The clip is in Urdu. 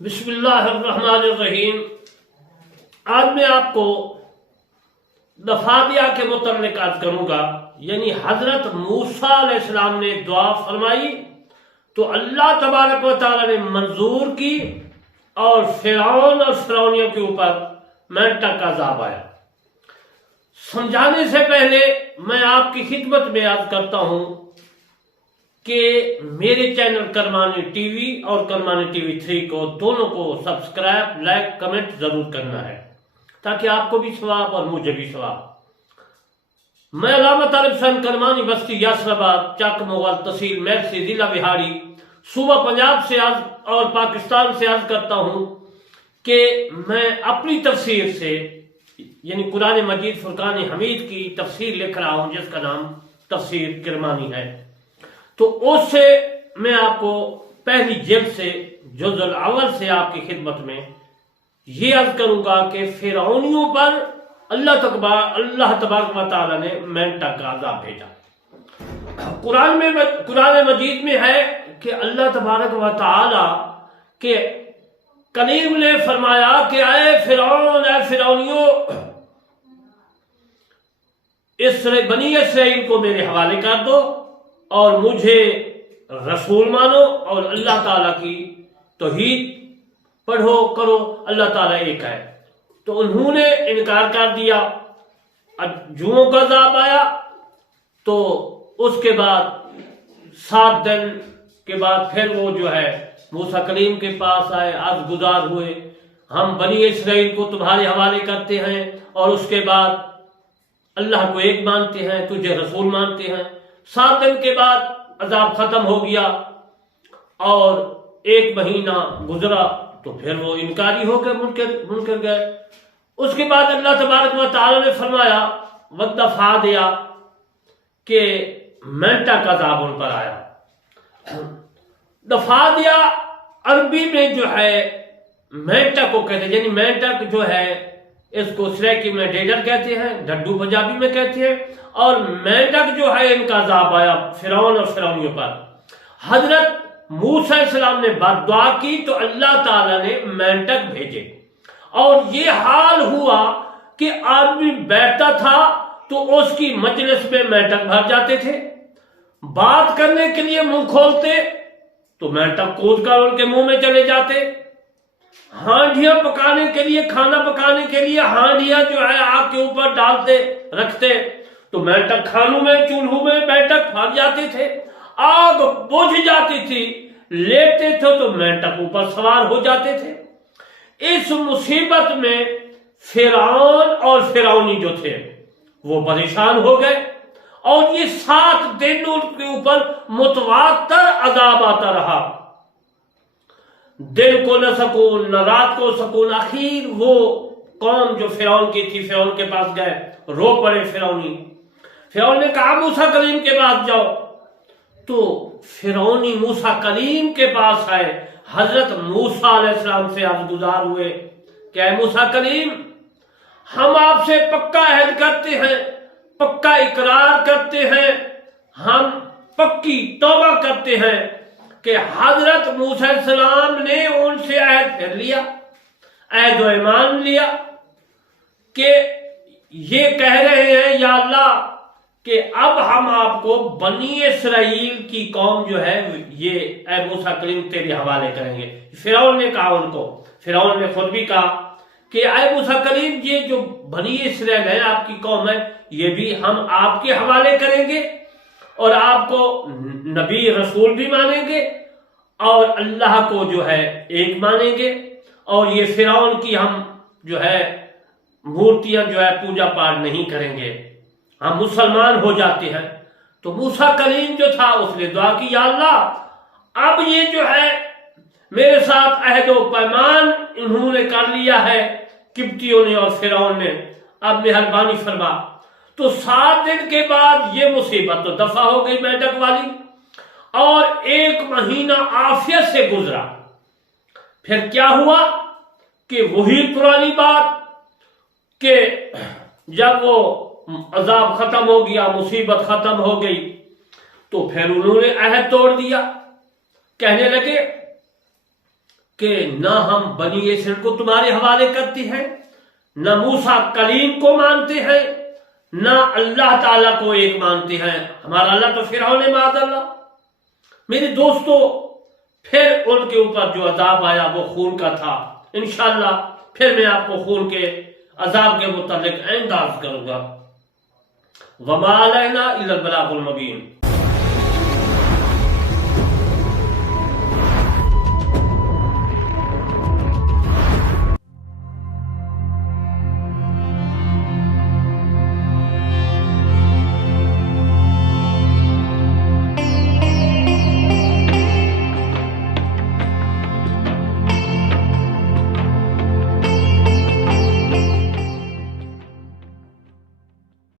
بسم اللہ الرحمن الرحیم۔ آج میں آپ کو دفادیہ کے متعلق عرض کروں گا۔ یعنی حضرت موسیٰ علیہ السلام نے دعا فرمائی تو اللہ تبارک و تعالی نے منظور کی اور فرعون اور فرعونیوں کے اوپر مینٹک کا عذاب آیا۔ سمجھانے سے پہلے میں آپ کی خدمت میں عرض کرتا ہوں کہ میرے چینل کرمانی ٹی وی اور کرمانی ٹی وی 3 کو دونوں کو سبسکرائب، لائک، کمنٹ ضرور کرنا ہے تاکہ آپ کو بھی ثواب اور مجھے بھی ثواب۔ میں علامہ طالب حسین کرمانی، بستی یاسر آباد، چک مغل، تحصیل میرسی، ضلع بہاڑی، صوبہ پنجاب سے عرض اور پاکستان سے عرض کرتا ہوں کہ میں اپنی تفسیر سے یعنی قرآن مجید فرقان حمید کی تفسیر لکھ رہا ہوں جس کا نام تفسیر کرمانی ہے۔ تو اس سے میں آپ کو پہلی جلد سے جزء الاول سے آپ کی خدمت میں یہ عرض کروں گا کہ فرعونیوں پر اللہ تبارک و تعالی نے مینٹک کا عذاب بھیجا۔ قرآن مجید میں ہے کہ اللہ تبارک و تعالی کے کلیم نے فرمایا کہ اے فرعون، اے فرعونیوں، بنی اسرائیل کو میرے حوالے کر دو اور مجھے رسول مانو اور اللہ تعالیٰ کی توحید پڑھو کرو، اللہ تعالیٰ ایک ہے۔ تو انہوں نے انکار کر دیا۔ اب جوؤں کا عذاب آیا تو اس کے بعد 7 دن کے بعد پھر وہ جو ہے موسیٰ کلیم کے پاس آئے، عرض گزار ہوئے، ہم بنی اسرائیل کو تمہارے حوالے کرتے ہیں اور اس کے بعد اللہ کو ایک مانتے ہیں، تجھے رسول مانتے ہیں۔ 7 دن کے بعد عذاب ختم ہو گیا اور 1 مہینہ گزرا تو پھر وہ انکاری ہو گئے، منکر گئے۔ اس کے بعد اللہ تبارک و تعالی نے فرمایا وَدَّفَادِیَا کہ مینٹک کا عذاب ان پر آیا۔ دفادیہ عربی میں جو ہے مینٹک کو کہتے ہیں، یعنی مینٹک جو ہے اس کو سریکی میں ڈیڈر کہتے ہیں، ڈڈو پنجابی میں کہتے ہیں، اور مینٹک جو ہے ان کا عذاب آیا فرعون اور فرعونیوں پر۔ حضرت موسیٰ علیہ السلام نے بد دعا کی تو اللہ تعالیٰ نے مینٹک بھیجے، اور یہ حال ہوا کہ آدمی بیٹھتا تھا تو اس کی مجلس میں مینٹک بھر جاتے تھے، بات کرنے کے لیے منہ کھولتے تو مینٹک کود کر ان کے منہ میں چلے جاتے، ہانڈیاں پکانے کے لیے، کھانا پکانے کے لیے ہانڈیاں جو ہے آگ کے اوپر ڈالتے رکھتے تو مینٹک کھانوں میں، چولہوں میں مینٹک پھٹ جاتے تھے، آگ بجھ جاتی تھی، لیٹتے تھے تو مینٹک اوپر سوار ہو جاتے تھے۔ اس مصیبت میں فرعون اور فرعونی جو تھے وہ پریشان ہو گئے، اور یہ 7 دن ان کے اوپر متواتر عذاب آتا رہا، دن کو نہ سکون نہ رات کو سکون۔ آخر وہ قوم جو فرعون کی تھی فرعون کے پاس گئے، رو پڑے فرعونی۔ فرعون نے کہا موسیٰ کلیم کے پاس جاؤ، تو فرعونی موسیٰ کلیم کے پاس آئے، حضرت موسیٰ علیہ السلام سے عرض گزار ہوئے کہ اے موسیٰ کلیم، ہم آپ سے پکا عہد کرتے ہیں، پکا اقرار کرتے ہیں، ہم پکی توبہ کرتے ہیں کہ حضرت موسیٰ علیہ السلام نے ان سے عہد پھر لیا، عہد و ایمان لیا کہ یہ کہہ رہے ہیں یا اللہ کہ اب ہم آپ کو بنی اسرائیل کی قوم جو ہے یہ اے موسیٰ کلیم تیرے حوالے کریں گے۔ فرعون نے کہا ان کو، فرعون نے خود بھی کہا کہ اے موسیٰ کلیم، یہ جو بنی اسرائیل ہے آپ کی قوم ہے، یہ بھی ہم آپ کے حوالے کریں گے اور آپ کو نبی رسول بھی مانیں گے اور اللہ کو جو ہے ایک مانیں گے، اور یہ فرعون کی ہم جو ہے مورتیاں جو ہے پوجا پاٹ نہیں کریں گے، ہم مسلمان ہو جاتے ہیں۔ تو موسیٰ کلیم جو تھا اس نے دعا کی، یا اللہ اب یہ جو ہے میرے ساتھ عہد و پیمان انہوں نے کر لیا ہے قبطیوں نے اور فرعون نے، اب مہربانی فرما۔ تو 7 دن کے بعد یہ مصیبت تو دفع ہو گئی مینٹک والی، اور 1 مہینہ عافیت سے گزرا۔ پھر کیا ہوا کہ وہی پرانی بات کہ جب وہ عذاب ختم ہو گیا، مصیبت ختم ہو گئی، تو پھر انہوں نے عہد توڑ دیا، کہنے لگے کہ نہ ہم بنی اسرائیل کو تمہارے حوالے کرتے ہیں، نہ موسیٰ کلیم کو مانتے ہیں، نہ اللہ تعالیٰ کو ایک مانتے ہیں، ہمارا اللہ تو فرعون معاذ اللہ۔ میرے دوستو، پھر ان کے اوپر جو عذاب آیا وہ خون کا تھا۔ انشاءاللہ پھر میں آپ کو خون کے عذاب کے متعلق آئندہ عرض کروں گا۔ وَمَا عَلَيْنَا إِلَّا الْبَلَاغُ الْمُبِينُ۔